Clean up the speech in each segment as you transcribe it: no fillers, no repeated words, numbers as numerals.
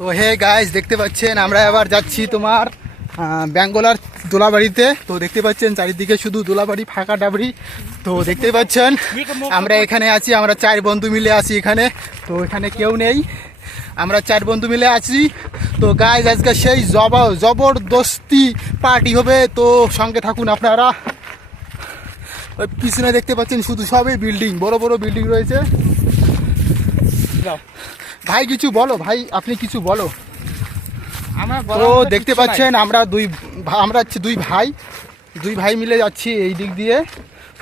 তো hey guys, দেখতে পাচ্ছেন আমরা এবার যাচ্ছি তোমার ব্যাঙ্গোলার দোলাবাড়িতে। তো দেখতে পাচ্ছেন চারিদিকে শুধু দোলাবাড়ি, ফাঁকা ডাবরি। তো দেখতে পাচ্ছেন আমরা এখানে আছি, আমরা 4 বন্ধু মিলে আছি এখানে। তো এখানে কেউ নেই, আমরা 4 বন্ধু মিলে আছি। তো গাইস আজকে সেই জবরদস্তি পার্টি হবে, তো সঙ্গে থাকুন আপনারা। ওই পিছনে দেখতে পাচ্ছেন শুধু সবই বিল্ডিং, বড় বড় বিল্ডিং রয়েছে। ভাই কিছু বলো, ভাই আপনি কিছু বলো। তো দেখতে পাচ্ছেন আমরা দুই ভাই মিলে যাচ্ছি এই দিক দিয়ে।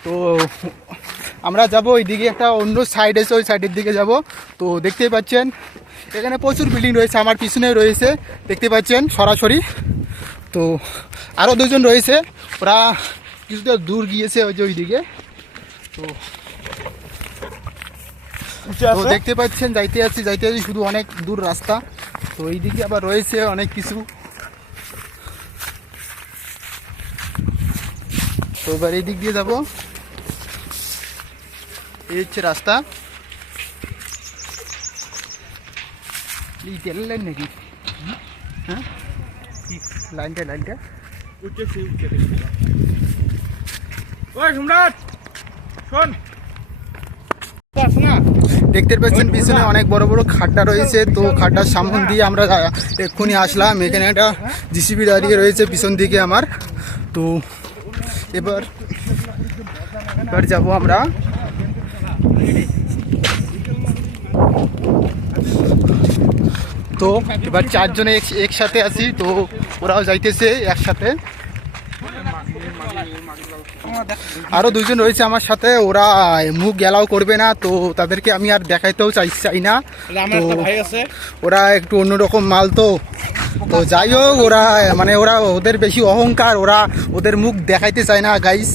তো আমরা যাব ওই দিকে, একটা অন্য সাইড আছে, ওই সাইডের দিকে যাব। তো দেখতেই পাচ্ছেন এখানে প্রচুর বিল্ডিং রয়েছে, আমার পিছনে রয়েছে দেখতে পাচ্ছেন সরাসরি। তো আরও দুজন রয়েছে, ওরা কিছুটা দূর গিয়েছে ওই যে ওই দিকে। তো দেখতে পাচ্ছেন যাইতে আছি শুধু অনেক দূর রাস্তা। তো এইদিকে আবার রয়েছে অনেক কিছু। তো এবার এই দিক দিয়ে যাবো, এই হচ্ছে রাস্তা। এই তেলের লাইন নাকি? হ্যাঁ, লাইনটা দেখতে পাচ্ছেন পিছনে অনেক বড় বড় খাড্ডা রয়েছে। তো খাড্ডার সামন দিয়ে আমরা এক্ষুনি আসলাম। এখানে একটা জিসিবি দাঁড়িয়ে রয়েছে পিছন দিকে আমার। তো এবার যাব আমরা। তো এবার 4 জনে একসাথে আছি, তো ওরাও যাইতেছে একসাথে। আরও 2 জন রয়েছে আমার সাথে, ওরা মুখ গেলাও করবে না, তো তাদেরকে আমি আর দেখাইতেও চাই না। তো ওরা একটু অন্যরকম মাল। তো যাই হোক, ওদের বেশি অহংকার, ওদের মুখ দেখাইতে চায় না গাইস।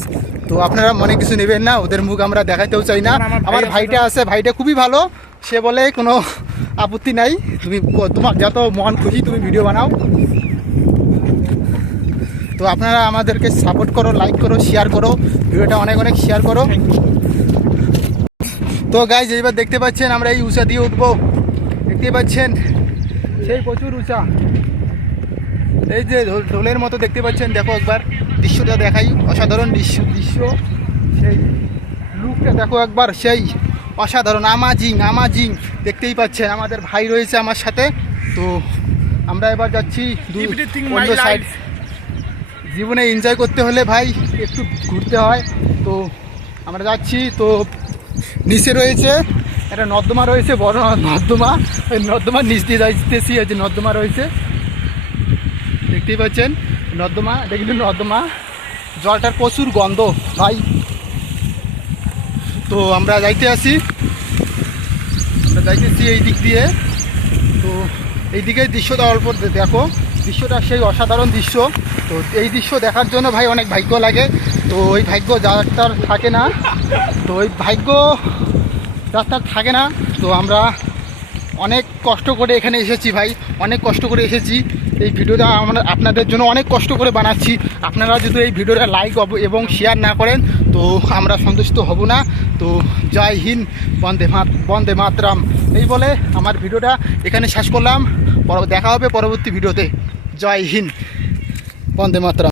তো আপনারা মনে কিছু নেবেন না, ওদের মুখ আমরা দেখাইতেও চাই না। আমার ভাইটা আছে, ভাইটা খুবই ভালো, সে বলে কোনো আপত্তি নাই, তোমার যত মন খুশি তুমি ভিডিও বানাও। তো আপনারা আমাদেরকে সাপোর্ট করো, লাইক করো, শেয়ার করো, ভিডিওটা অনেক শেয়ার করো। তো গাইজ এইবার দেখতে পাচ্ছেন আমরা এই উঁচা দিয়ে উঠবো। দেখতে পাচ্ছেন সেই প্রচুর উঁচা, এই যে ঢোলের মতো দেখতে পাচ্ছেন। দেখো একবার দৃশ্যটা দেখাই, অসাধারণ দৃশ্য। সেই লুকটা দেখো একবার, সেই অসাধারণ আমাজিং দেখতেই পাচ্ছেন। আমাদের ভাই রয়েছে আমার সাথে। তো আমরা এবার যাচ্ছি অন্য সাইড। জীবনে এনজয় করতে হলে ভাই একটু ঘুরতে হয়। তো আমরা যাচ্ছি। তো নিচে রয়েছে একটা নর্দমা রয়েছে, বড় নর্দমা। ওই নর্দমার নিচ দিয়ে যাইতেছি, এই যে নর্দমা রয়েছে দেখতেই পাচ্ছেন। নর্দমা দেখলি, নর্দমা জলটার প্রচুর গন্ধ ভাই। তো আমরা যাইতেছি এই দিক দিয়ে। তো এই দিকে দৃশ্যটা অল্প দেখো, দৃশ্যটা সেই অসাধারণ দৃশ্য। তো এই দৃশ্য দেখার জন্য ভাই অনেক ভাগ্য লাগে। তো ওই ভাগ্য যাত্রার থাকে না, তো ওই ভাগ্য যাত্রার থাকে না। তো আমরা অনেক কষ্ট করে এখানে এসেছি ভাই, অনেক কষ্ট করে এসেছি। এই ভিডিওটা আমরা আপনাদের জন্য অনেক কষ্ট করে বানাচ্ছি। আপনারা যদি এই ভিডিওটা লাইক এবং শেয়ার না করেন তো আমরা সন্তুষ্ট হব না। তো জয় হিন্দ, বন্দে মাতরম, এই বলে আমার ভিডিওটা এখানে শেষ করলাম। দেখা হবে পরবর্তী ভিডিওতে। জয় হিন্দ, বন্দে মাতরম।